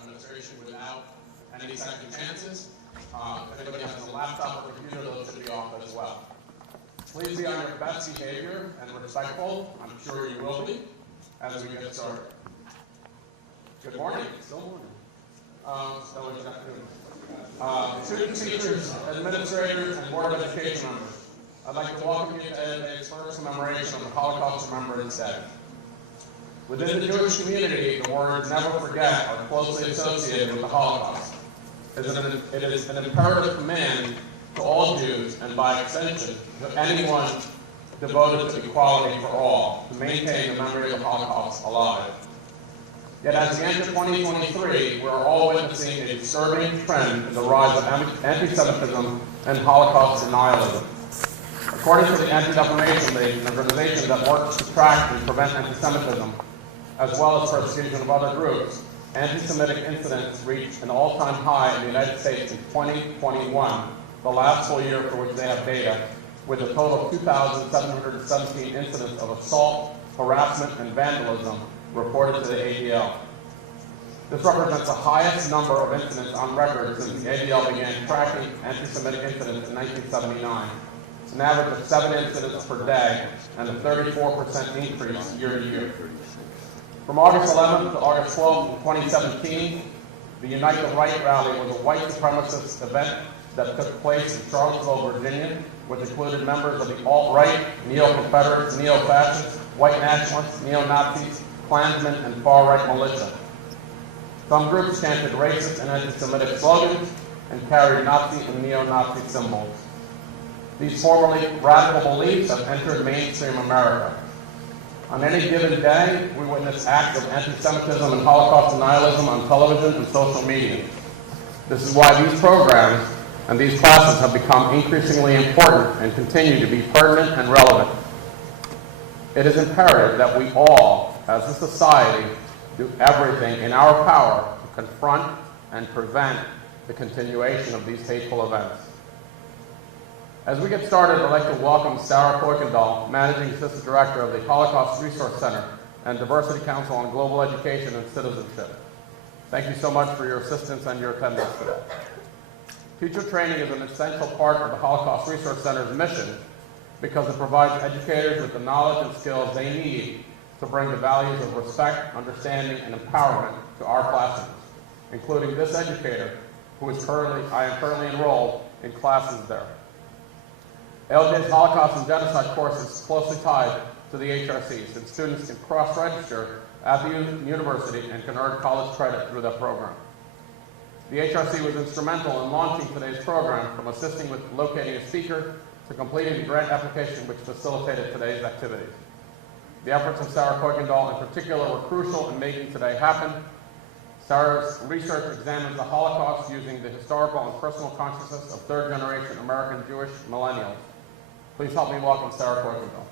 administration without any second chances. If anybody has a laptop or computer, those should be off as well. Please be on your best behavior and respectful. I'm sure you will be as we get started. Good morning. Still morning. Still good afternoon. Students, teachers, administrators, and Board of Education members, I'd like to welcome you to A.L.J's first commemoration of the Holocaust Remembrance Day. Within the Jewish community, the words "never forget" are closely associated with the Holocaust. It is an imperative command to all Jews, and by extension, to anyone devoted to equality for all, to maintain the memory of the Holocaust alive. Yet as we enter 2023, we are all witnessing a disturbing trend in the rise of anti-Semitism and Holocaust denialism. According to the Anti-Defamation League, an organization that works to track and prevent anti-Semitism, as well as persecution of other groups, anti-Semitic incidents reached an all-time high in the United States in 2021, the last full year for which they have data, with a total of 2,717 incidents of assault, harassment, and vandalism reported to the ADL. This represents the highest number of incidents on record since the ADL began tracking anti-Semitic incidents in 1979, an average of 7 incidents per day, and a 34% increase year to year. From August 11th to August 12th, 2017, the Unite the Right rally was a white supremacist event that took place in Charlottesville, Virginia, which included members of the alt-right, neo-Confederates, neo-fascists, white nationalists, neo-Nazis, Klansmen, and far-right militia. Some groups chanted racist and anti-Semitic slogans and carried Nazi and neo-Nazi symbols. These formerly radical beliefs have entered mainstream America. On any given day, we witness acts of anti-Semitism and Holocaust denialism on television and social media. This is why these programs and these classes have become increasingly important and continue to be pertinent and relevant. It is imperative that we all, as a society, do everything in our power to confront and prevent the continuation of these hateful events. As we get started, I'd like to welcome Sarah Kuykendall, Managing Assistant Director of the Holocaust Resource Center and Diversity Council on Global Education and Citizenship. Thank you so much for your assistance and your attendance today. Teacher training is an essential part of the Holocaust Resource Center's mission because it provides educators with the knowledge and skills they need to bring the values of respect, understanding, and empowerment to our classrooms, including this educator, I am currently enrolled in classes there. A.L.J's Holocaust and Genocide course is closely tied to the HRC, since students can cross-register at the university and can earn college credit through that program. The HRC was instrumental in launching today's program, from assisting with locating a speaker to completing the grant application which facilitated today's activities. The efforts of Sarah Kuykendall in particular were crucial in making today happen. Sarah's research examines the Holocaust using the historical and personal consciousness of third-generation American Jewish millennials. Please help me welcome Sarah Kuykendall.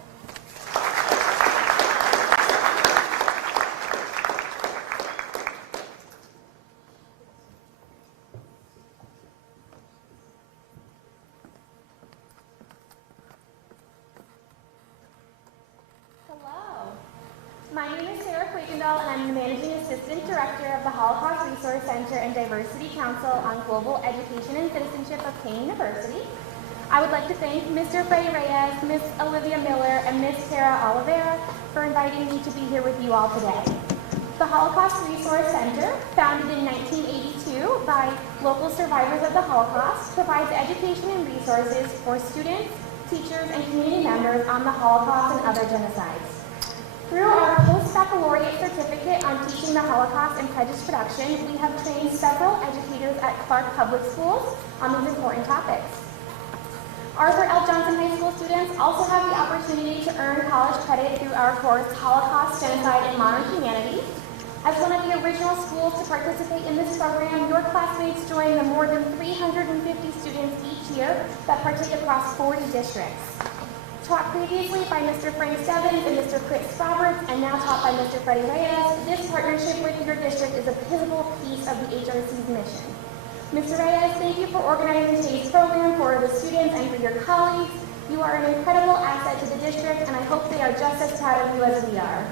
Hello. My name is Sarah Kuykendall, and I'm the Managing Assistant Director of the Holocaust Resource Center and Diversity Council on Global Education and Citizenship of Kane University. I would like to thank Mr. Freddie Reyes, Ms. Olivia Miller, and Ms. Tara Oliveira for inviting me to be here with you all today. The Holocaust Resource Center, founded in 1982 by local survivors of the Holocaust, provides education and resources for students, teachers, and community members on the Holocaust and other genocides. Through our post-baccalaureate certificate on teaching the Holocaust and prejudice reduction, we have trained several educators at Clark Public Schools on these important topics. Arthur L. Johnson High School students also have the opportunity to earn college credit through our course Holocaust, Genocide, and Modern Humanities. As one of the original schools to participate in this program, your classmates join the more than 350 students each year that partake across 40 districts. Taught previously by Mr. Frank Stebbins and Mr. Chris Roberts, and now taught by Mr. Freddie Reyes, this partnership with your district is a pivotal piece of the HRC's mission. Mr. Reyes, thank you for organizing today's program for the students and for your colleagues. You are an incredible asset to the district, and I hope they are just as proud of you as we are.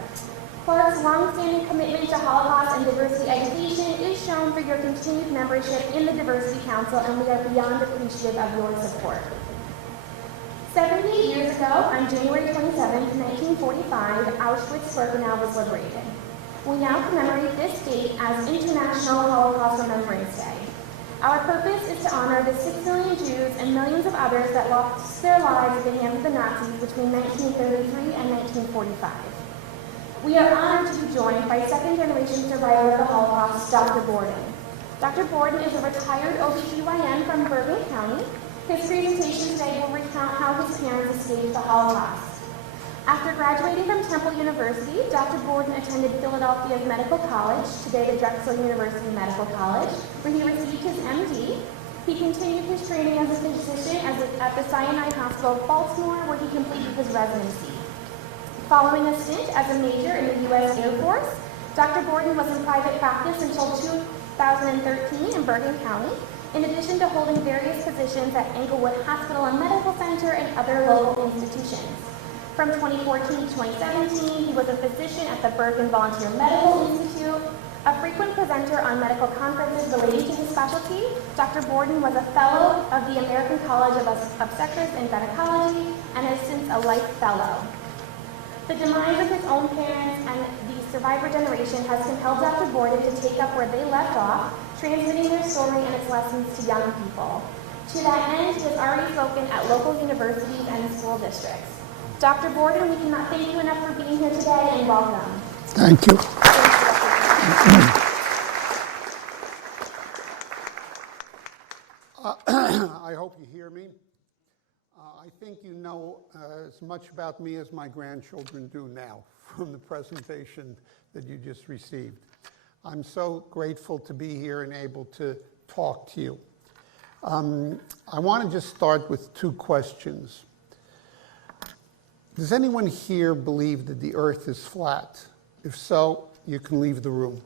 Clark's longstanding commitment to Holocaust and diversity education is shown through your continued membership in the Diversity Council, and we are beyond appreciative of your support. 78 years ago, on January 27, 1945, Auschwitz-Birkenau was liberated. We now commemorate this date as International Holocaust Remembrance Day. Our purpose is to honor the 6 million Jews and millions of others that lost their lives at the hands of the Nazis between 1933 and 1945. We are honored to be joined by second-generation survivor of the Holocaust, Dr. Bordon. Dr. Bordon is a retired OBGYN from Bergen County. His presentation today will recount how his parents escaped the Holocaust. After graduating from Temple University, Dr. Bordon attended Philadelphia's Medical College, today the Drexel University Medical College, where he received his MD. He continued his training as a physician at the Sinai Hospital of Baltimore, where he completed his residency. Following a stint as a major in the U.S. Air Force, Dr. Bordon was in private practice until 2013 in Bergen County, in addition to holding various positions at Englewood Hospital and Medical Center and other local institutions. From 2014 to 2017, he was a physician at the Bergen Volunteer Medical Institute. A frequent presenter on medical conferences relating to his specialty, Dr. Bordon was a fellow of the American College of Obstetrics and Gynecology and is since a Life Fellow. The demise of his own parents and the survivor generation has compelled Dr. Bordon to take up where they left off, transmitting their story and its lessons to young people. To that end, he has already spoken at local universities and school districts. Dr. Bordon, we cannot thank you enough for being here today, and welcome. Thank you. I hope you hear me. I think you know as much about me as my grandchildren do now from the presentation that you just received. I'm so grateful to be here and able to talk to you. I want to just start with two questions. Does anyone here believe that the earth is flat? If so, you can leave the room.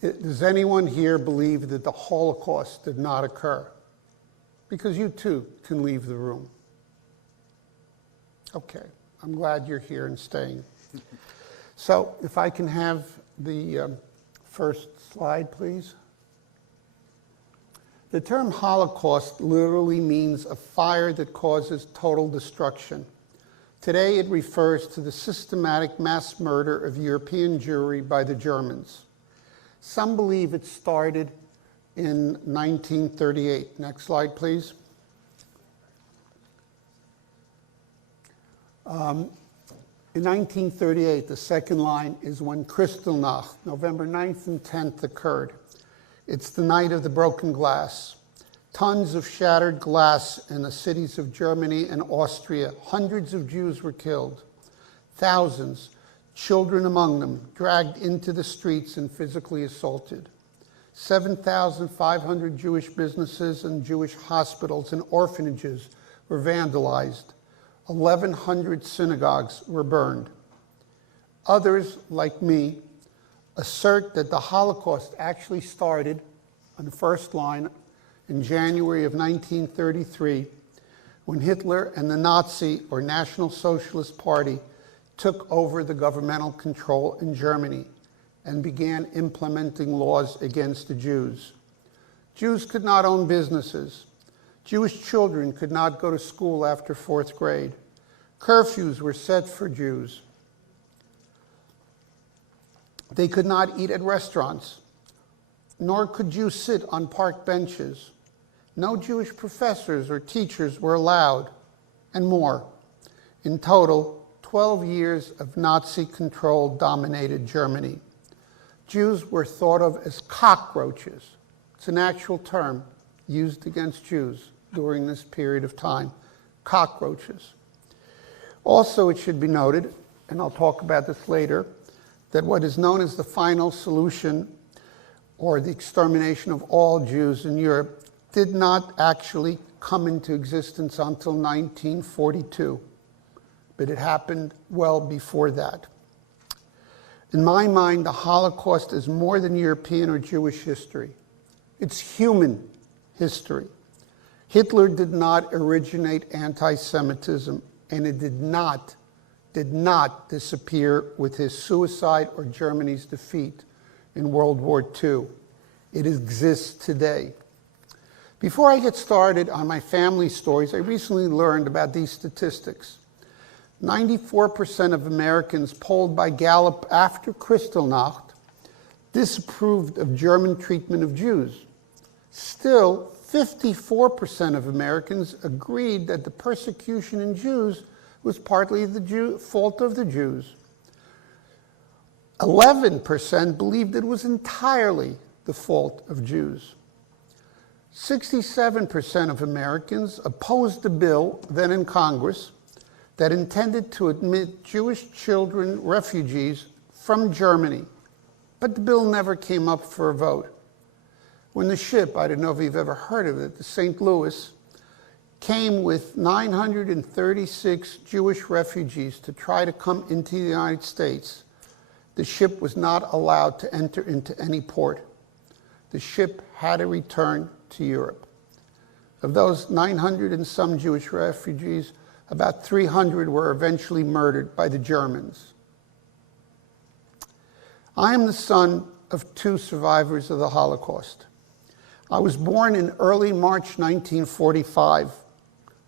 Does anyone here believe that the Holocaust did not occur? Because you too can leave the room. Okay, I'm glad you're here and staying. So if I can have the first slide, please. The term Holocaust literally means a fire that causes total destruction. Today it refers to the systematic mass murder of European Jewry by the Germans. Some believe it started in 1938. Next slide, please. In 1938, the second line is when Kristallnacht, November 9th and 10th, occurred. It's the night of the broken glass. Tons of shattered glass in the cities of Germany and Austria. Hundreds of Jews were killed. Thousands, children among them, dragged into the streets and physically assaulted. 7,500 Jewish businesses and Jewish hospitals and orphanages were vandalized. 1,100 synagogues were burned. Others, like me, assert that the Holocaust actually started on the first line in January of 1933 when Hitler and the Nazi or National Socialist Party took over the governmental control in Germany and began implementing laws against the Jews. Jews could not own businesses. Jewish children could not go to school after 4th grade. Curfews were set for Jews. They could not eat at restaurants, nor could Jews sit on park benches. No Jewish professors or teachers were allowed, and more. In total, 12 years of Nazi-controlled dominated Germany. Jews were thought of as cockroaches. It's an actual term used against Jews during this period of time, cockroaches. Also, it should be noted, and I'll talk about this later, that what is known as the final solution or the extermination of all Jews in Europe did not actually come into existence until 1942, but it happened well before that. In my mind, the Holocaust is more than European or Jewish history. It's human history. Hitler did not originate anti-Semitism, and it did not disappear with his suicide or Germany's defeat in World War II. It exists today. Before I get started on my family stories, I recently learned about these statistics. 94% of Americans polled by Gallup after Kristallnacht disapproved of German treatment of Jews. Still, 54% of Americans agreed that the persecution in Jews was partly the fault of the Jews. 11% believed it was entirely the fault of Jews. 67% of Americans opposed a bill then in Congress that intended to admit Jewish children refugees from Germany, but the bill never came up for a vote. When the ship, I don't know if you've ever heard of it, the St. Louis, came with 936 Jewish refugees to try to come into the United States, the ship was not allowed to enter into any port. The ship had to return to Europe. Of those 900 and some Jewish refugees, about 300 were eventually murdered by the Germans. I am the son of two survivors of the Holocaust. I was born in early March 1945,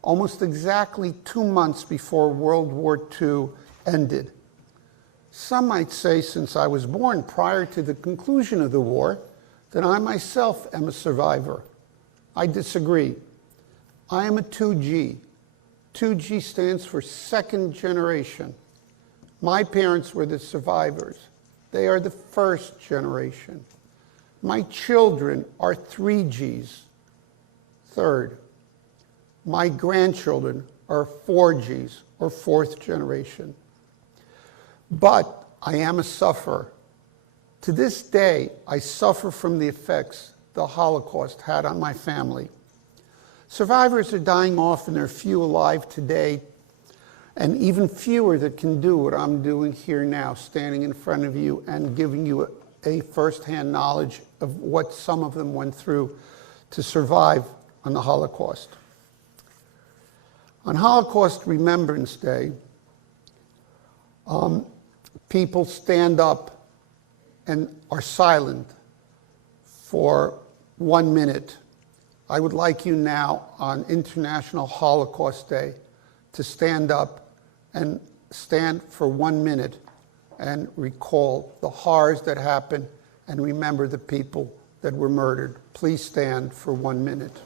almost exactly 2 months before World War II ended. Some might say, since I was born prior to the conclusion of the war, that I myself am a survivor. I disagree. I am a 2G. 2G stands for second generation. My parents were the survivors. They are the first generation. My children are 3Gs, third. My grandchildren are 4Gs, or fourth generation. But I am a sufferer. To this day, I suffer from the effects the Holocaust had on my family. Survivors are dying off, and there are few alive today, and even fewer that can do what I'm doing here now, standing in front of you and giving you a first-hand knowledge of what some of them went through to survive on the Holocaust. On Holocaust Remembrance Day, people stand up and are silent for 1 minute. I would like you now, on International Holocaust Day, to stand up and stand for 1 minute and recall the horrors that happened and remember the people that were murdered. Please stand for 1 minute.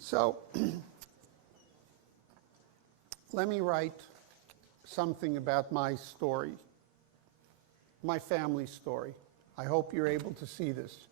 So, let me write something about my story, my family story. I hope you're able to see this.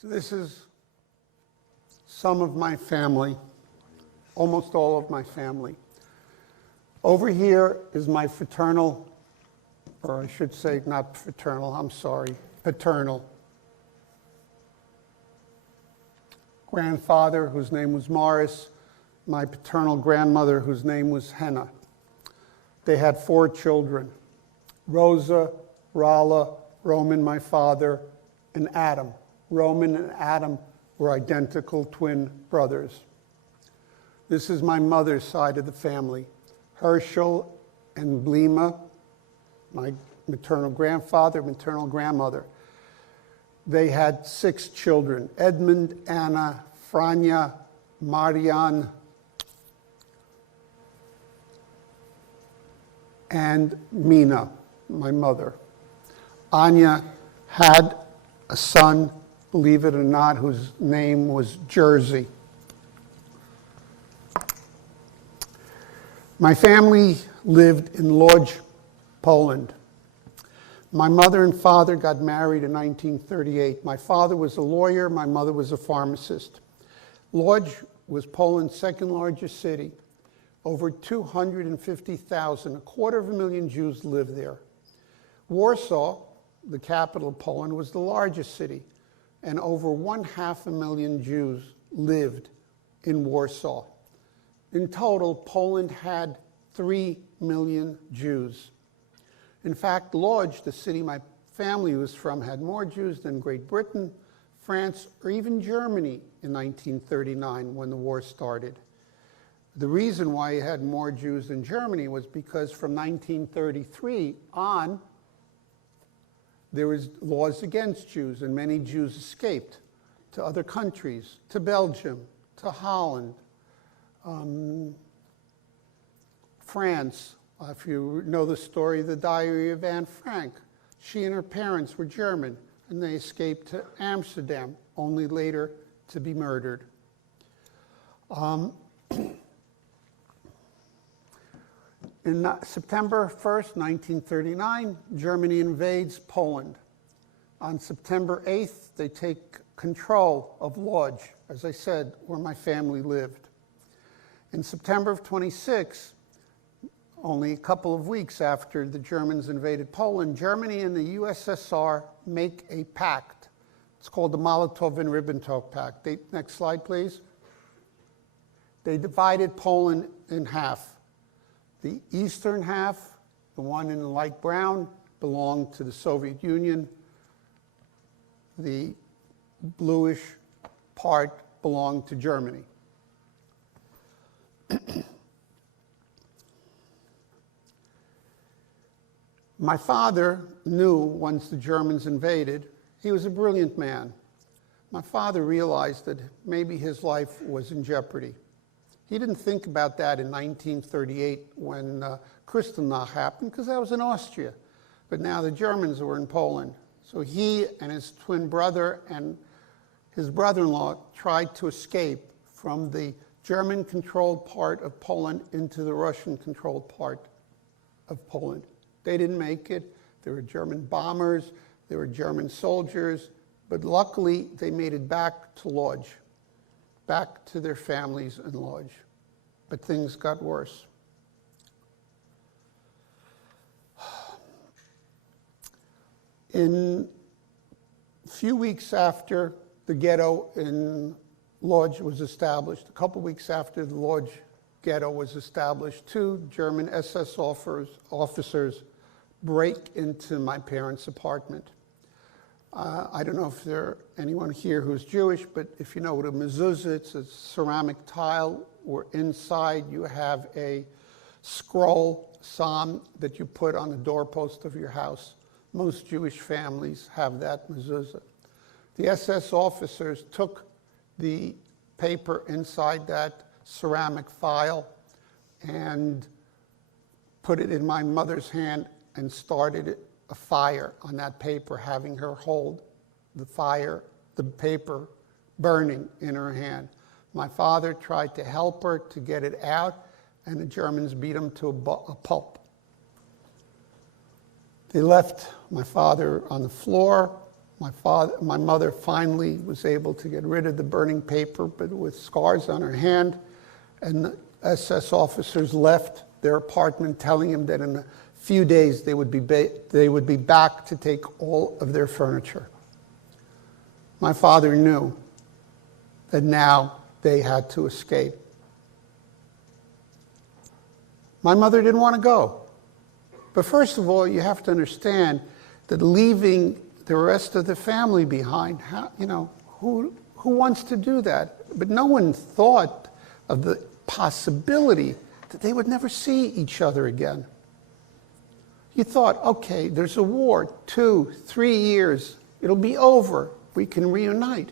So this is some of my family, almost all of my family. Over here is my fraternal, or I should say not fraternal, I'm sorry, paternal grandfather, whose name was Morris, my paternal grandmother, whose name was Henna. They had 4 children, Rosa, Rala, Roman, my father, and Adam. Roman and Adam were identical twin brothers. This is my mother's side of the family. Herschel and Blima, my maternal grandfather, maternal grandmother. They had 6 children, Edmund, Anna, Franja, Marianne, and Mina, my mother. Anya had a son, believe it or not, whose name was Jersey. My family lived in Lodz, Poland. My mother and father got married in 1938. My father was a lawyer, my mother was a pharmacist. Lodz was Poland's second largest city. Over 250,000, 250,000 Jews lived there. Warsaw, the capital of Poland, was the largest city, and over 500,000 Jews lived in Warsaw. In total, Poland had 3 million Jews. In fact, Lodz, the city my family was from, had more Jews than Great Britain, France, or even Germany in 1939 when the war started. The reason why it had more Jews than Germany was because from 1933 on, there was laws against Jews, and many Jews escaped to other countries, to Belgium, to Holland, France. If you know the story of the Diary of Anne Frank, she and her parents were German, and they escaped to Amsterdam, only later to be murdered. In September 1st, 1939, Germany invades Poland. On September 8th, they take control of Lodz, as I said, where my family lived. In September of 26, only a couple of weeks after the Germans invaded Poland, Germany and the USSR make a pact. It's called the Molotov and Ribbentrop Pact. Next slide, please. They divided Poland in half. The eastern half, the one in the light brown, belonged to the Soviet Union. The bluish part belonged to Germany. My father knew once the Germans invaded, he was a brilliant man. My father realized that maybe his life was in jeopardy. He didn't think about that in 1938 when Kristallnacht happened, because that was in Austria. But now the Germans were in Poland. So he and his twin brother and his brother-in-law tried to escape from the German-controlled part of Poland into the Russian-controlled part of Poland. They didn't make it. There were German bombers, there were German soldiers, but luckily they made it back to Lodz, back to their families in Lodz. But things got worse. In a few weeks after the ghetto in Lodz was established, a couple weeks after the Lodz ghetto was established, 2 German SS officers break into my parents' apartment. I don't know if there's anyone here who's Jewish, but if you know what a mezuzah, it's a ceramic tile where inside you have a scroll, psalm, that you put on the doorpost of your house. Most Jewish families have that mezuzah. The SS officers took the paper inside that ceramic file and put it in my mother's hand and started a fire on that paper, having her hold the paper burning in her hand. My father tried to help her to get it out, and the Germans beat him to a pulp. They left my father on the floor. My mother finally was able to get rid of the burning paper, but with scars on her hand, and the SS officers left their apartment telling him that in a few days they would be back to take all of their furniture. My father knew that now they had to escape. My mother didn't want to go. But first of all, you have to understand that leaving the rest of the family behind, who wants to do that? But no one thought of the possibility that they would never see each other again. You thought, okay, there's a war, 2, 3 years, it'll be over, we can reunite.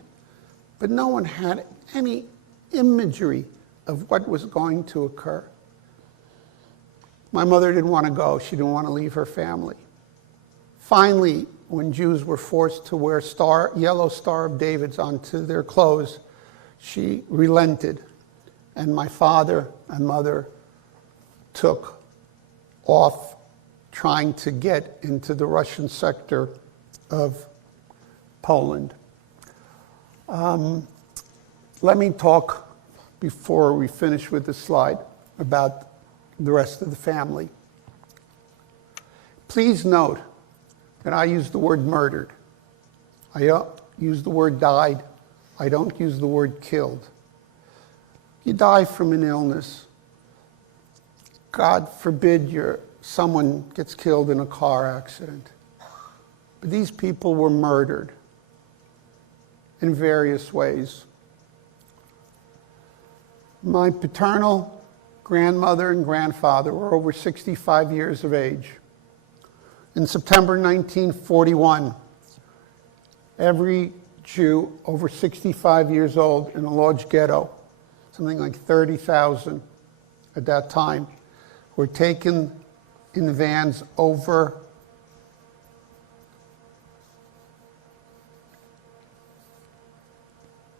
But no one had any imagery of what was going to occur. My mother didn't want to go. She didn't want to leave her family. Finally, when Jews were forced to wear yellow Star of Davids onto their clothes, she relented. And my father and mother took off trying to get into the Russian sector of Poland. Let me talk, before we finish with this slide, about the rest of the family. Please note that I use the word murdered. I use the word died. I don't use the word killed. You die from an illness. God forbid someone gets killed in a car accident. But these people were murdered in various ways. My paternal grandmother and grandfather were over 65 years of age. In September 1941, every Jew over 65 years old in a L.J ghetto, something like 30,000 at that time, were taken in vans over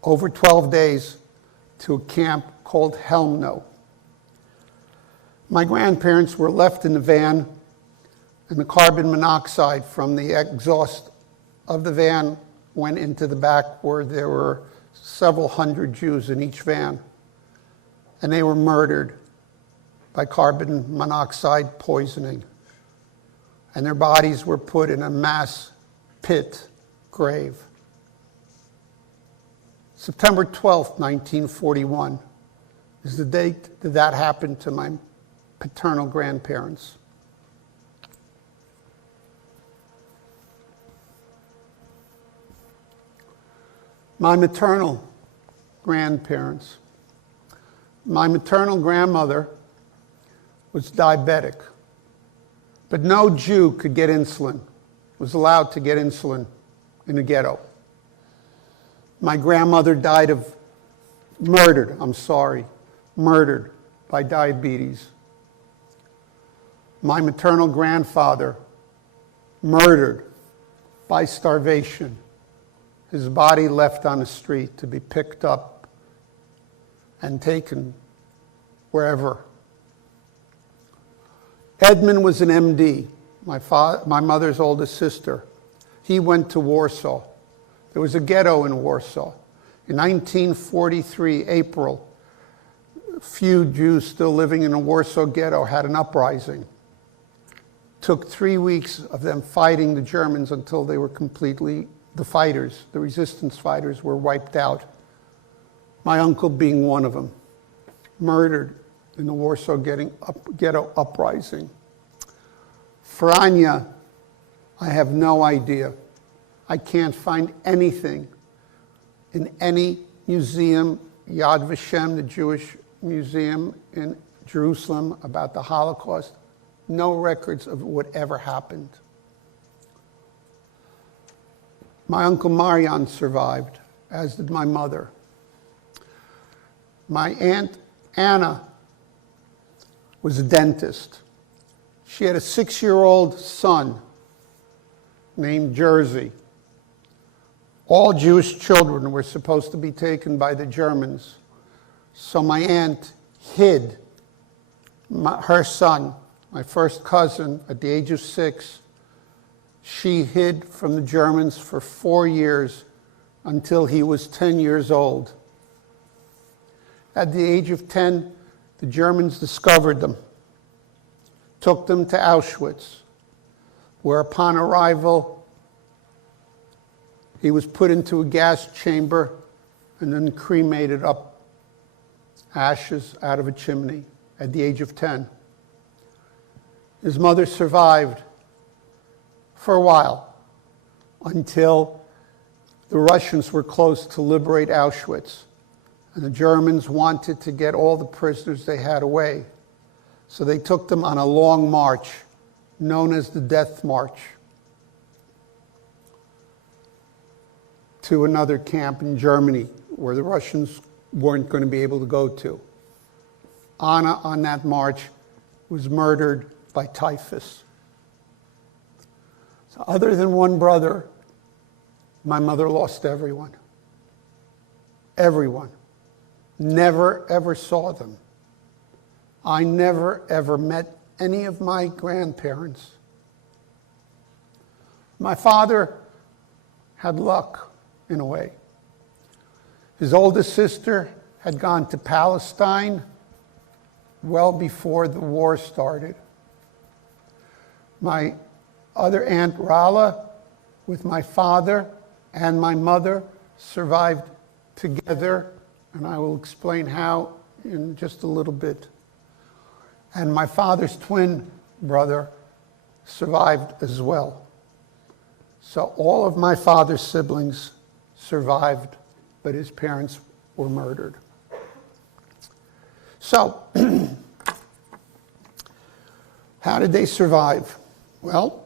12 days to a camp called Helmno. My grandparents were left in the van, and the carbon monoxide from the exhaust of the van went into the back, where there were several hundred Jews in each van, and they were murdered by carbon monoxide poisoning, and their bodies were put in a mass pit grave. September 12th, 1941 is the date that happened to my paternal grandparents. My maternal grandparents. My maternal grandmother was diabetic, but no Jew could get insulin, was allowed to get insulin in the ghetto. My grandmother died of murdered by diabetes. My maternal grandfather murdered by starvation. His body left on the street to be picked up and taken wherever. Edmund was an MD, my mother's oldest sister. He went to Warsaw. There was a ghetto in Warsaw. In 1943, April, a few Jews still living in the Warsaw ghetto had an uprising. Took 3 weeks of them fighting the Germans until they were completely, the resistance fighters were wiped out. My uncle being one of them, murdered in the Warsaw ghetto uprising. For Anya, I have no idea. I can't find anything in any museum, Yad Vashem, the Jewish museum in Jerusalem, about the Holocaust. No records of whatever happened. My uncle Marian survived, as did my mother. My aunt Anna was a dentist. She had a 6-year-old son named Jerzy. All Jewish children were supposed to be taken by the Germans. So my aunt hid her son, my first cousin, at the age of 6. She hid from the Germans for 4 years until he was 10 years old. At the age of 10, the Germans discovered them, took them to Auschwitz, where upon arrival, he was put into a gas chamber and then cremated up, ashes out of a chimney at the age of 10. His mother survived for a while until the Russians were close to liberate Auschwitz, and the Germans wanted to get all the prisoners they had away. So they took them on a long march known as the Death March to another camp in Germany where the Russians weren't going to be able to go to. Anna, on that march, was murdered by typhus. So other than one brother, my mother lost everyone. Everyone. Never ever saw them. I never ever met any of my grandparents. My father had luck, in a way. His oldest sister had gone to Palestine well before the war started. My other Aunt Rala, with my father and my mother, survived together, and I will explain how in just a little bit. And my father's twin brother survived as well. So all of my father's siblings survived, but his parents were murdered. So, how did they survive? Well,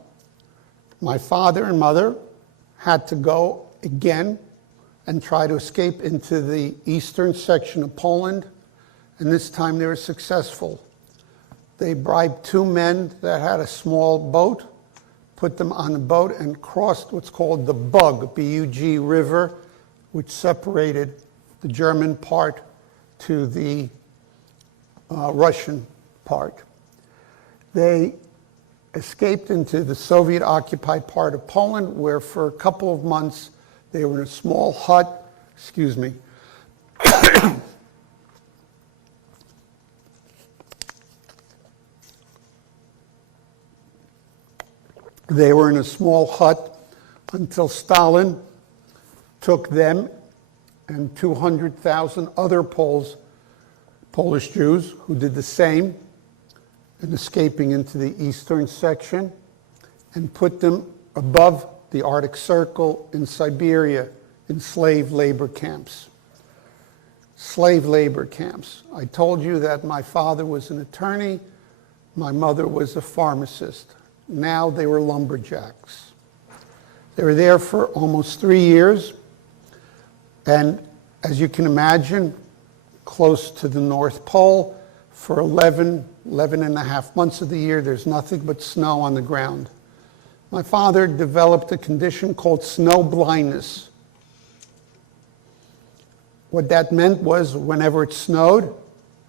my father and mother had to go again and try to escape into the eastern section of Poland, and this time they were successful. They bribed 2 men that had a small boat, put them on the boat, and crossed what's called the Bug, B-U-G River, which separated the German part to the Russian part. They escaped into the Soviet-occupied part of Poland, where for a couple of months they were in a small hut, They were in a small hut until Stalin took them and 200,000 other Polish Jews who did the same and escaping into the eastern section and put them above the Arctic Circle in Siberia in slave labor camps. Slave labor camps. I told you that my father was an attorney, my mother was a pharmacist. Now they were lumberjacks. They were there for almost 3 years, and as you can imagine, close to the North Pole, for 11 and a half months of the year, there's nothing but snow on the ground. My father developed a condition called snow blindness. What that meant was whenever it snowed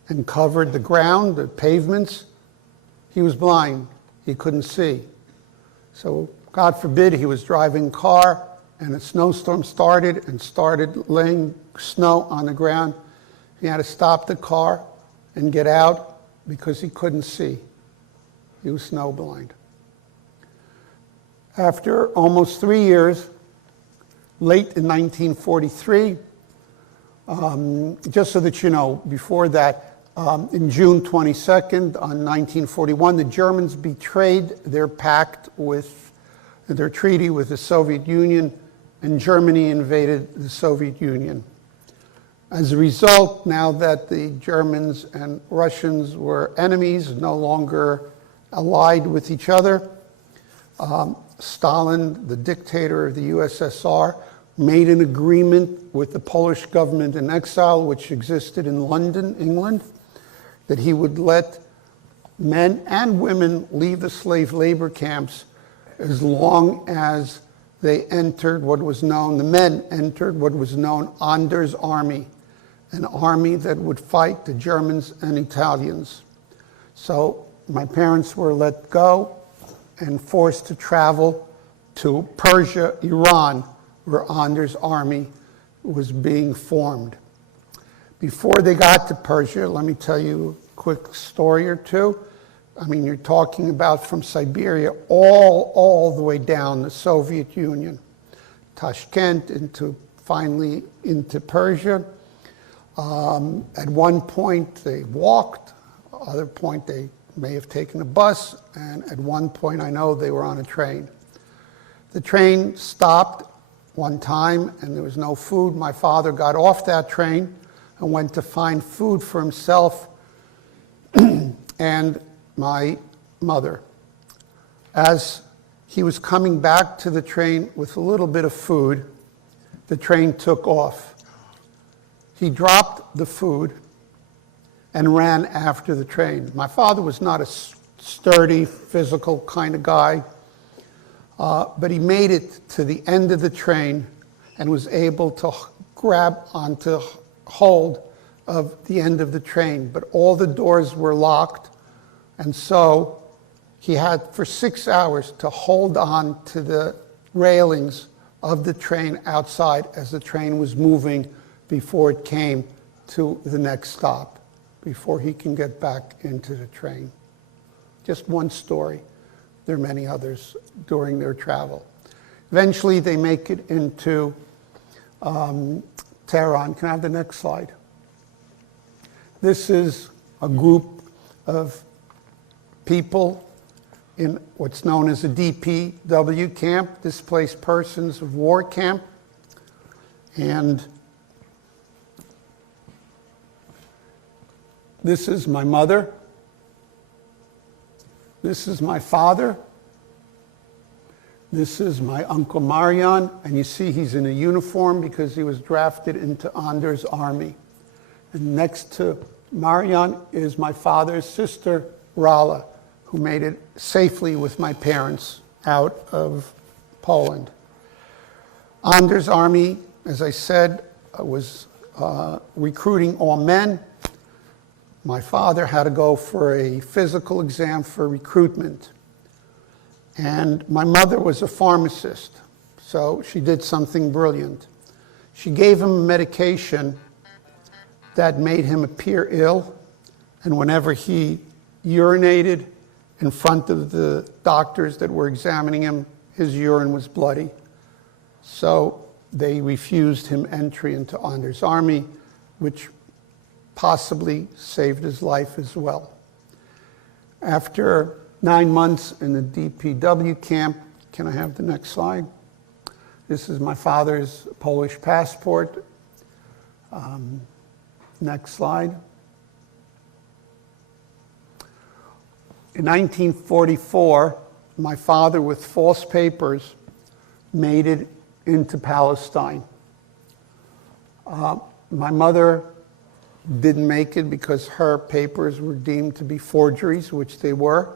and covered the ground, the pavements, he was blind. He couldn't see. So, God forbid, he was driving a car and a snowstorm started laying snow on the ground. He had to stop the car and get out because he couldn't see. He was snowblind. After almost 3 years, late in 1943, just so that you know, before that, in June 22nd, on 1941, the Germans betrayed their their treaty with the Soviet Union, and Germany invaded the Soviet Union. As a result, now that the Germans and Russians were enemies, no longer allied with each other, Stalin, the dictator of the USSR, made an agreement with the Polish government in exile, which existed in London, England, that he would let men and women leave the slave labor camps as long as they entered what was known, the men entered what was known Anders Army, an army that would fight the Germans and Italians. So my parents were let go and forced to travel to Persia, Iran, where Anders' army was being formed. Before they got to Persia, let me tell you a quick story or two. I mean, you're talking about from Siberia all the way down the Soviet Union, Tashkent, finally into Persia. At one point they walked, other point they may have taken a bus, and at one point I know they were on a train. The train stopped one time and there was no food. My father got off that train and went to find food for himself and my mother. As he was coming back to the train with a little bit of food, the train took off. He dropped the food and ran after the train. My father was not a sturdy, physical kind of guy, but he made it to the end of the train and was able to grab onto hold of the end of the train. But all the doors were locked, and so he had for 6 hours to hold on to the railings of the train outside as the train was moving before it came to the next stop, before he can get back into the train. Just one story. There are many others during their travel. Eventually, they make it into Tehran. Can I have the next slide? This is a group of people in what's known as a DPW camp, Displaced Persons of War camp. And this is my mother. This is my father. This is my Uncle Marian, and you see he's in a uniform because he was drafted into Anders' army. And next to Marian is my father's sister, Rala, who made it safely with my parents out of Poland. Anders' army, as I said, was recruiting all men. My father had to go for a physical exam for recruitment. And my mother was a pharmacist, so she did something brilliant. She gave him a medication that made him appear ill, and whenever he urinated in front of the doctors that were examining him, his urine was bloody. So they refused him entry into Anders' army, which possibly saved his life as well. After 9 months in the DPW camp, can I have the next slide? This is my father's Polish passport. Next slide. In 1944, my father, with false papers, made it into Palestine. My mother didn't make it because her papers were deemed to be forgeries, which they were.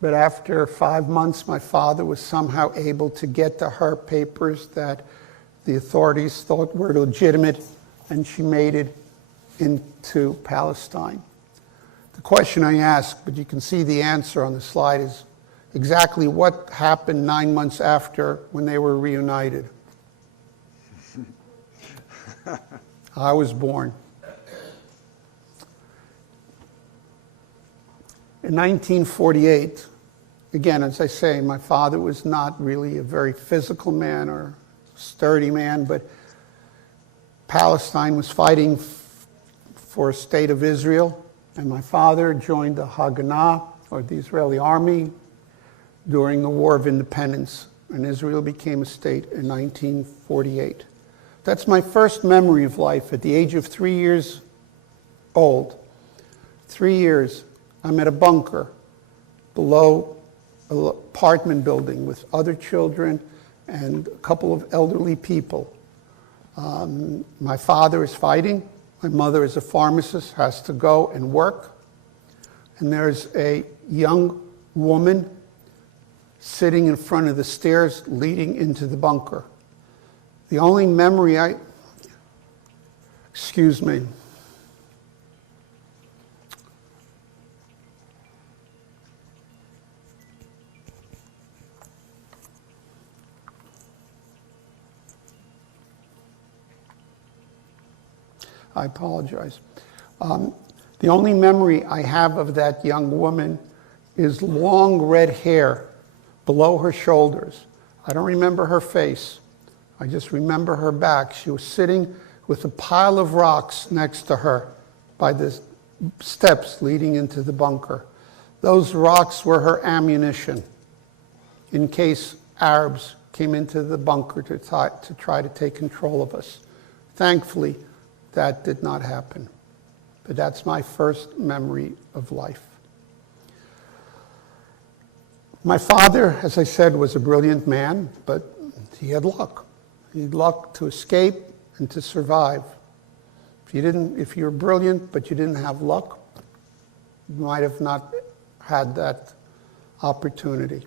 But after 5 months, my father was somehow able to get to her papers that the authorities thought were legitimate, and she made it into Palestine. The question I asked, but you can see the answer on the slide, is exactly what happened 9 months after when they were reunited. I was born. In 1948, again, as I say, my father was not really a very physical man or sturdy man, but Palestine was fighting for a state of Israel, and my father joined the Haganah, or the Israeli army, during the War of Independence, and Israel became a state in 1948. That's my first memory of life at the age of 3 years old. 3 years. I'm at a bunker below an apartment building with other children and a couple of elderly people. My father is fighting. My mother is a pharmacist, has to go and work. And there's a young woman sitting in front of the stairs leading into the bunker. The only memory excuse me. I apologize. The only memory I have of that young woman is long red hair below her shoulders. I don't remember her face. I just remember her back. She was sitting with a pile of rocks next to her by the steps leading into the bunker. Those rocks were her ammunition in case Arabs came into the bunker to try to take control of us. Thankfully, that did not happen. But that's my first memory of life. My father, as I said, was a brilliant man, but he had luck. He had luck to escape and to survive. If you were brilliant but you didn't have luck, you might have not had that opportunity.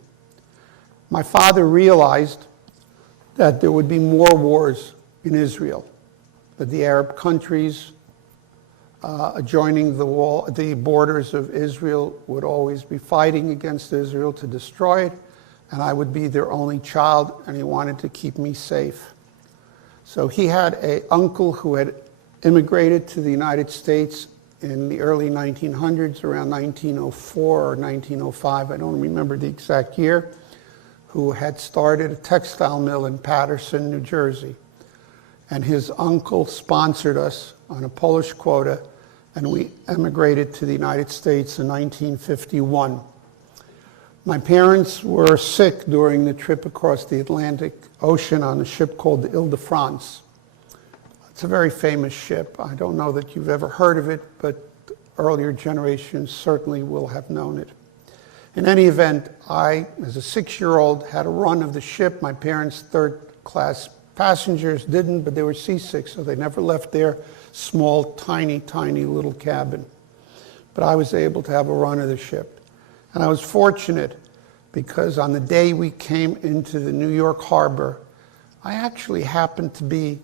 My father realized that there would be more wars in Israel, that the Arab countries adjoining the borders of Israel would always be fighting against Israel to destroy it, and I would be their only child, and he wanted to keep me safe. So he had an uncle who had immigrated to the United States in the early 1900s, around 1904 or 1905, I don't remember the exact year, who had started a textile mill in Paterson, New Jersey. And his uncle sponsored us on a Polish quota, and we emigrated to the United States in 1951. My parents were sick during the trip across the Atlantic Ocean on a ship called the Ile-de-France. It's a very famous ship. I don't know that you've ever heard of it, but earlier generations certainly will have known it. In any event, I, as a 6-year-old, had a run of the ship. My parents, third-class passengers, didn't, but they were seasick, so they never left their small, tiny, tiny little cabin. But I was able to have a run of the ship. And I was fortunate because on the day we came into the New York harbor, I actually happened to be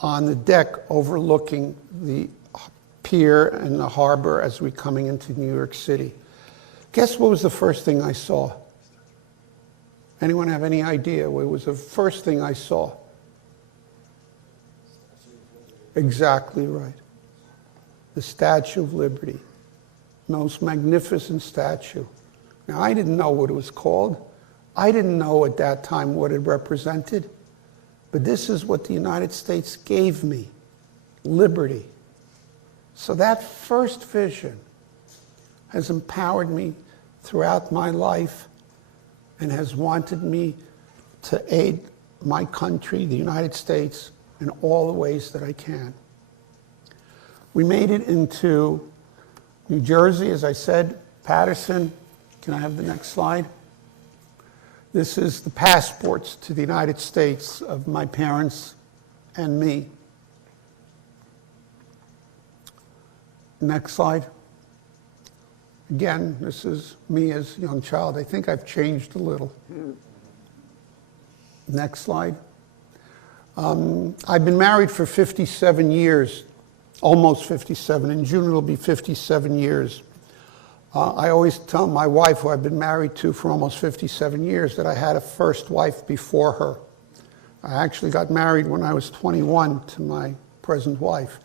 on the deck overlooking the pier and the harbor as we were coming into New York City. Guess what was the first thing I saw? Anyone have any idea what was the first thing I saw? Exactly right. The Statue of Liberty. Most magnificent statue. Now, I didn't know what it was called. I didn't know at that time what it represented. But this is what the United States gave me. Liberty. So that first vision has empowered me throughout my life and has wanted me to aid my country, the United States, in all the ways that I can. We made it into New Jersey, as I said, Paterson. Can I have the next slide? This is the passports to the United States of my parents and me. Next slide. Again, this is me as a young child. I think I've changed a little. Next slide. I've been married for 57 years, almost 57. In June it'll be 57 years. I always tell my wife, who I've been married to for almost 57 years, that I had a first wife before her. I actually got married when I was 21 to my present wife.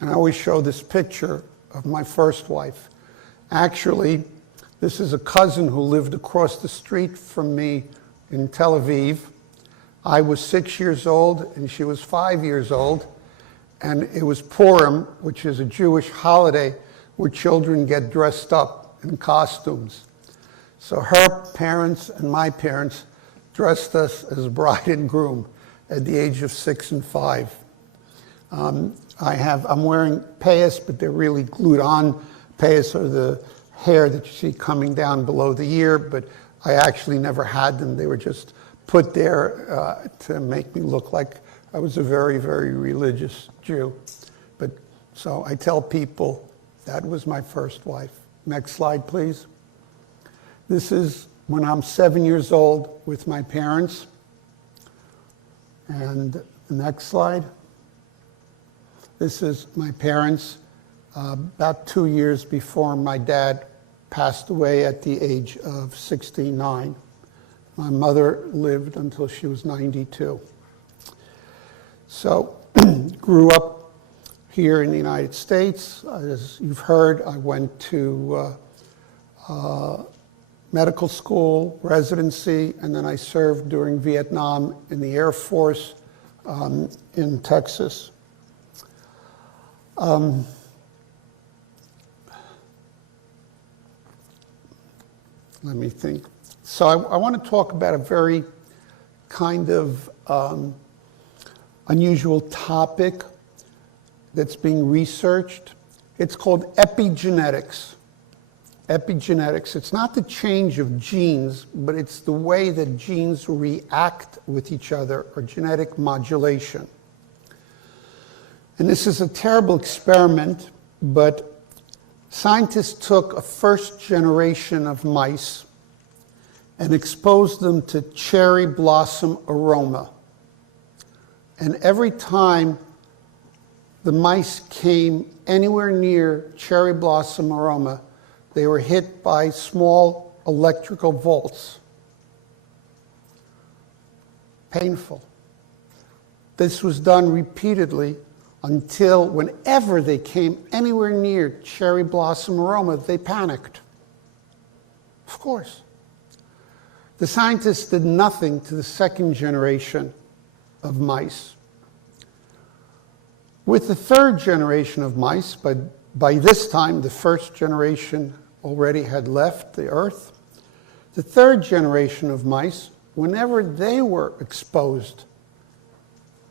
And I always show this picture of my first wife. Actually, this is a cousin who lived across the street from me in Tel Aviv. I was 6 years old and she was 5 years old. And it was Purim, which is a Jewish holiday where children get dressed up in costumes. So her parents and my parents dressed us as bride and groom at the age of 6 and 5. I'm wearing payas, but they're really glued on. Payas are the hair that you see coming down below the ear, but I actually never had them. They were just put there to make me look like I was a very, very religious Jew. But so I tell people that was my first wife. Next slide, please. This is when I'm 7 years old with my parents. And the next slide. This is my parents about 2 years before my dad passed away at the age of 69. My mother lived until she was 92. So, grew up here in the United States. As you've heard, I went to medical school, residency, and then I served during Vietnam in the Air Force in Texas. Let me think. So I want to talk about a very kind of unusual topic that's being researched. It's called epigenetics. Epigenetics. It's not the change of genes, but it's the way that genes react with each other, or genetic modulation. And this is a terrible experiment, but scientists took a first generation of mice and exposed them to cherry blossom aroma. And every time the mice came anywhere near cherry blossom aroma, they were hit by small electrical volts. Painful. This was done repeatedly until whenever they came anywhere near cherry blossom aroma, they panicked. Of course. The scientists did nothing to the second generation of mice. With the third generation of mice, but by this time the first generation already had left the earth, the third generation of mice, whenever they were exposed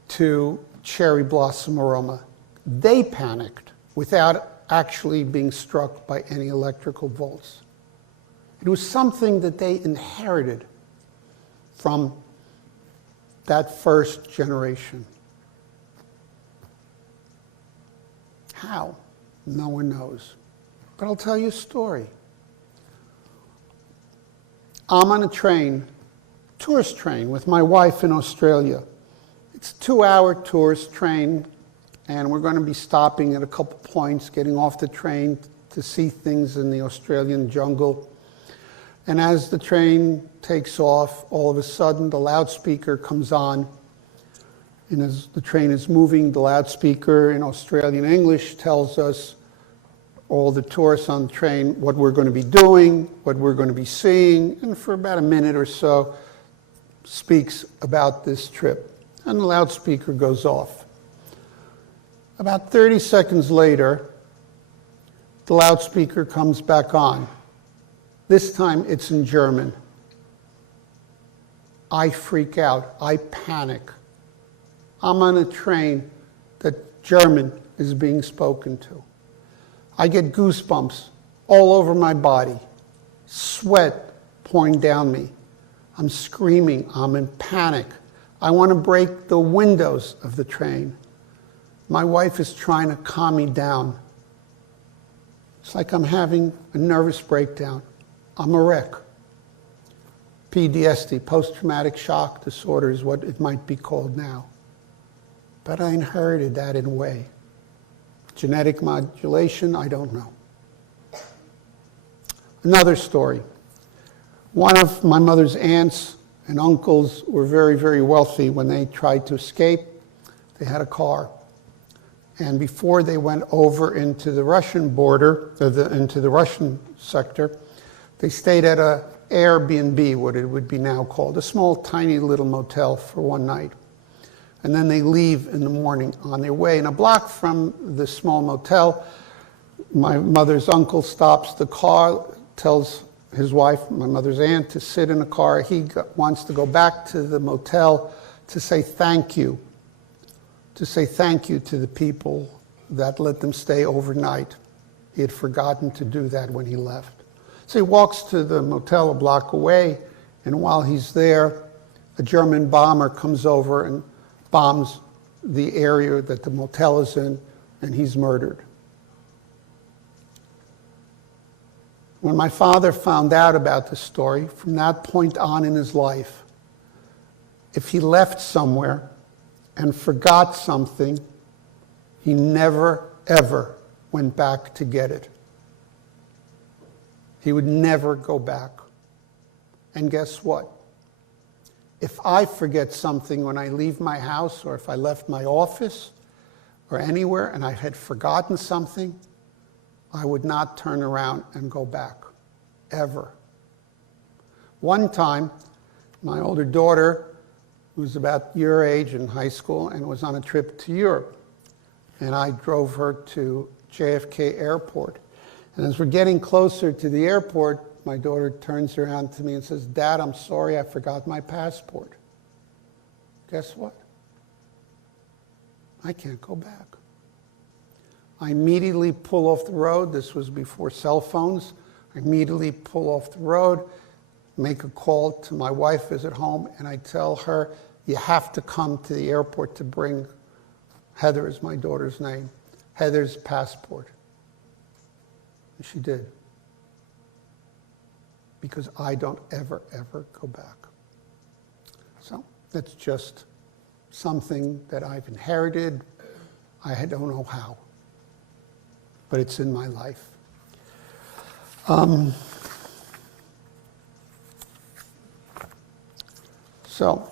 to cherry blossom aroma, they panicked without actually being struck by any electrical volts. It was something that they inherited from that first generation. How? No one knows. But I'll tell you a story. I'm on a train, tourist train, with my wife in Australia. It's a 2-hour tourist train, and we're going to be stopping at a couple points, getting off the train to see things in the Australian jungle. And as the train takes off, all of a sudden the loudspeaker comes on. And as the train is moving, the loudspeaker in Australian English tells us, all the tourists on the train, what we're going to be doing, what we're going to be seeing, and for about a minute or so speaks about this trip. And the loudspeaker goes off. About 30 seconds later, the loudspeaker comes back on. This time it's in German. I freak out. I panic. I'm on a train that German is being spoken to. I get goosebumps all over my body, sweat pouring down me. I'm screaming. I'm in panic. I want to break the windows of the train. My wife is trying to calm me down. It's like I'm having a nervous breakdown. I'm a wreck. PTSD, post-traumatic shock disorder, is what it might be called now. But I inherited that in a way. Genetic modulation, I don't know. Another story. One of my mother's aunts and uncles were very, very wealthy. When they tried to escape, they had a car. And before they went over into the Russian border, into the Russian sector, they stayed at a Airbnb, what it would be now called, a small, tiny little motel for one night. And then they leave in the morning on their way. And a block from the small motel, my mother's uncle stops the car, tells his wife, my mother's aunt, to sit in a car. He wants to go back to the motel to say thank you, to the people that let them stay overnight. He had forgotten to do that when he left. So he walks to the motel a block away, and while he's there, a German bomber comes over and bombs the area that the motel is in, and he's murdered. When my father found out about this story, from that point on in his life, if he left somewhere and forgot something, he never, ever went back to get it. He would never go back. And guess what? If I forget something when I leave my house, or if I left my office, or anywhere and I had forgotten something, I would not turn around and go back, ever. One time, my older daughter, who was about your age in high school and was on a trip to Europe, and I drove her to JFK Airport. And as we're getting closer to the airport, my daughter turns around to me and says, "Dad, I'm sorry, I forgot my passport." Guess what? I can't go back. I immediately pull off the road. This was before cell phones. I immediately pull off the road, make a call to my wife who's at home, and I tell her, "You have to come to the airport to bring Heather," is my daughter's name, "Heather's passport." And she did. Because I don't ever go back. So that's just something that I've inherited. I don't know how, but it's in my life. So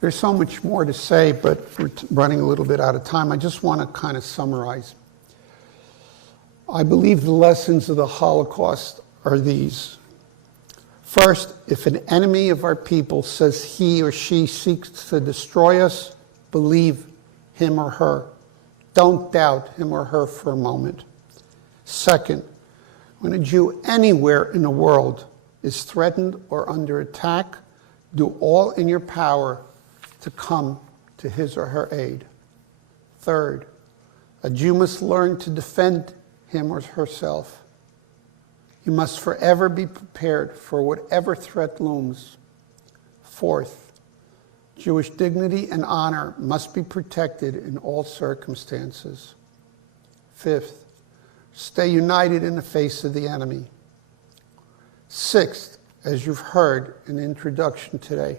there's so much more to say, but we're running a little bit out of time. I just want to kind of summarize. I believe the lessons of the Holocaust are these. First, if an enemy of our people says he or she seeks to destroy us, believe him or her. Don't doubt him or her for a moment. Second, when a Jew anywhere in the world is threatened or under attack, do all in your power to come to his or her aid. Third, a Jew must learn to defend him or herself. You must forever be prepared for whatever threat looms. Fourth, Jewish dignity and honor must be protected in all circumstances. Fifth, stay united in the face of the enemy. Sixth, as you've heard in the introduction today,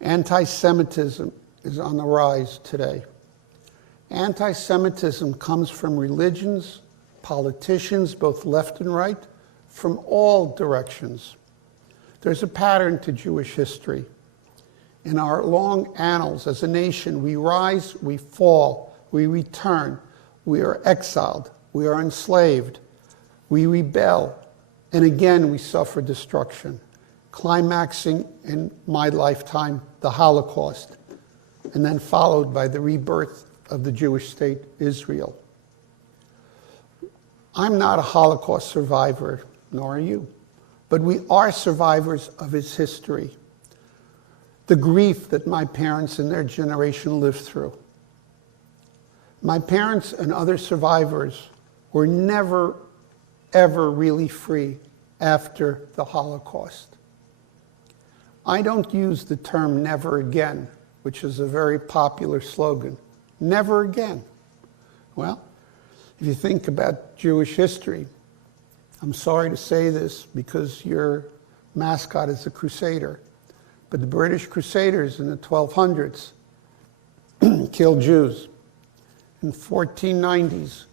anti-Semitism is on the rise today. Anti-Semitism comes from religions, politicians, both left and right, from all directions. There's a pattern to Jewish history. In our long annals as a nation, we rise, we fall, we return, we are exiled, we are enslaved, we rebel, and again we suffer destruction, climaxing in my lifetime, the Holocaust, and then followed by the rebirth of the Jewish state, Israel. I'm not a Holocaust survivor, nor are you, but we are survivors of its history. The grief that my parents and their generation lived through. My parents and other survivors were never, ever really free after the Holocaust. I don't use the term never again, which is a very popular slogan. Never again. Well, if you think about Jewish history, I'm sorry to say this because your mascot is a crusader, but the British Crusaders in the 1200s killed Jews. In the 1490s,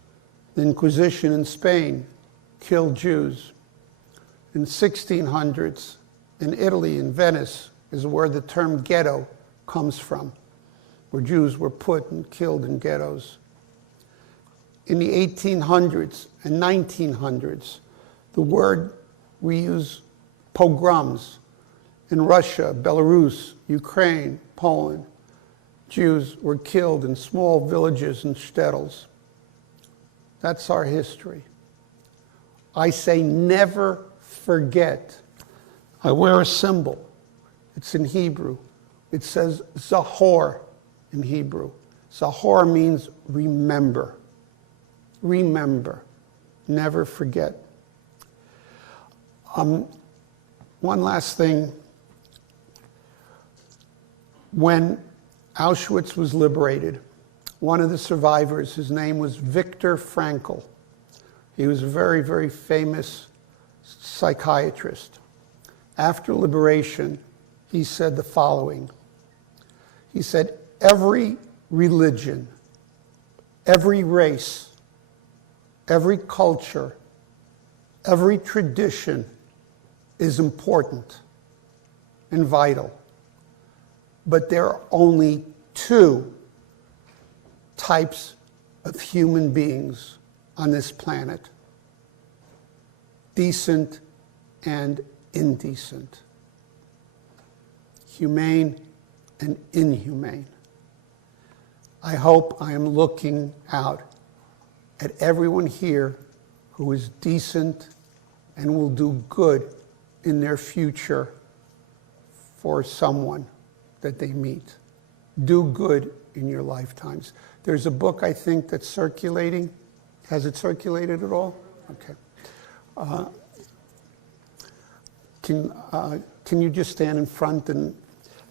the Inquisition in Spain killed Jews. In the 1600s, in Italy, in Venice, is where the term ghetto comes from, where Jews were put and killed in ghettos. In the 1800s and 1900s, the word we use, pogroms, in Russia, Belarus, Ukraine, Poland, Jews were killed in small villages and shtetls. That's our history. I say never forget. I wear a symbol. It's in Hebrew. It says Zahor in Hebrew. Zahor means remember. Remember. Never forget. One last thing. When Auschwitz was liberated, one of the survivors, his name was Viktor Frankl. He was a very, very famous psychiatrist. After liberation, he said the following. He said, every religion, every race, every culture, every tradition is important and vital. But there are only two types of human beings on this planet: decent and indecent, humane and inhumane. I hope I am looking out at everyone here who is decent and will do good in their future for someone that they meet. Do good in your lifetimes. There's a book, I think, that's circulating. Has it circulated at all? Okay. Can you just stand in front? And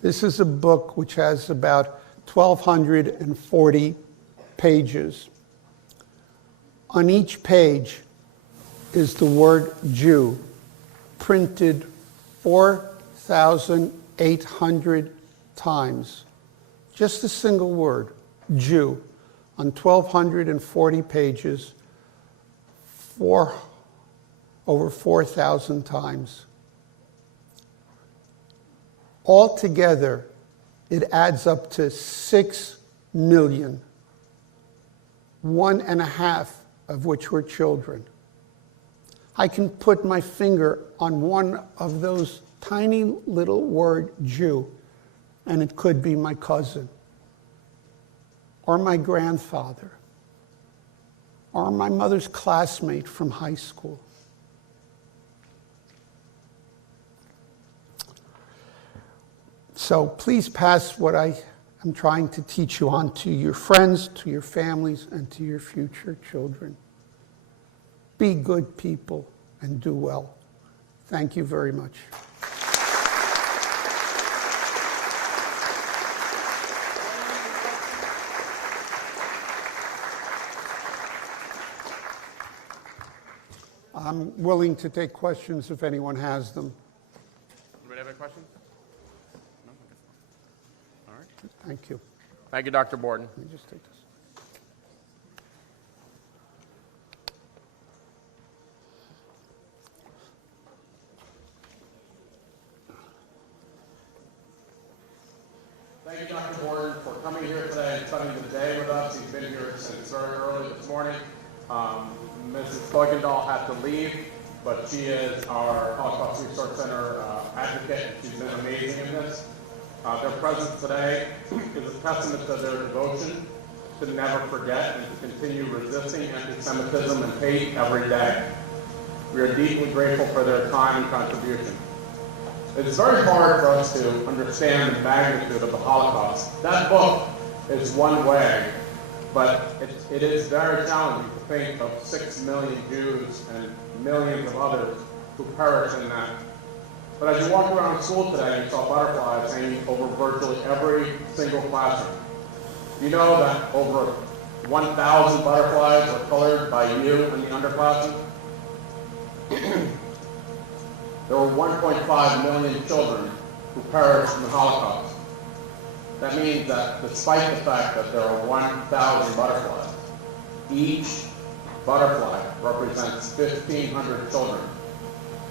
this is a book which has about 1,240 pages. On each page is the word Jew, printed 4,800 times. Just a single word, Jew, on 1,240 pages, over 4,000 times. Altogether, it adds up to 6 million, 1.5 of which were children. I can put my finger on one of those tiny little word Jew, and it could be my cousin, or my grandfather, or my mother's classmate from high school. So please pass what I am trying to teach you on to your friends, to your families, and to your future children. Be good people and do well. Thank you very much. I'm willing to take questions if anyone has them. Anybody have any questions? No? All right. Thank you. Thank you, Dr. Bordon. Let me just take this. Thank you, Dr. Bordon, for coming here today and spending the day with us. He's been here since very early this morning. Mrs. Kuykendall had to leave, but she is our Holocaust Resource Center advocate, and she's been amazing in this. Their presence today is a testament to their devotion to never forget and to continue resisting anti-Semitism and hate every day. We are deeply grateful for their time and contribution. It is very hard for us to understand the magnitude of the Holocaust. That book is one way, but it is very challenging to think of 6 million Jews and millions of others who perished in that. But as you walked around school today, you saw butterflies hanging over virtually every single classroom. You know that over 1,000 butterflies were colored by you in the underclassmen? There were 1.5 million children who perished in the Holocaust. That means that despite the fact that there are 1,000 butterflies, each butterfly represents 1,500 children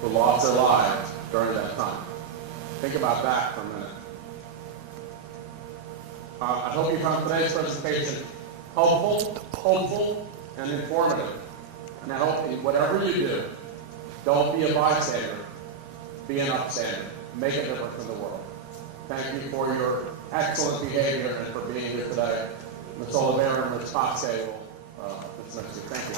who lost their lives during that time. Think about that for a minute. I hope you found today's presentation helpful, hopeful, and informative. And I hope in whatever you do, don't be a bystander, be an upstander. Make a difference in the world. Thank you for your excellent behavior and for being here today. Ms. Oliveira and Ms. Coxey will dismiss you. Thank you.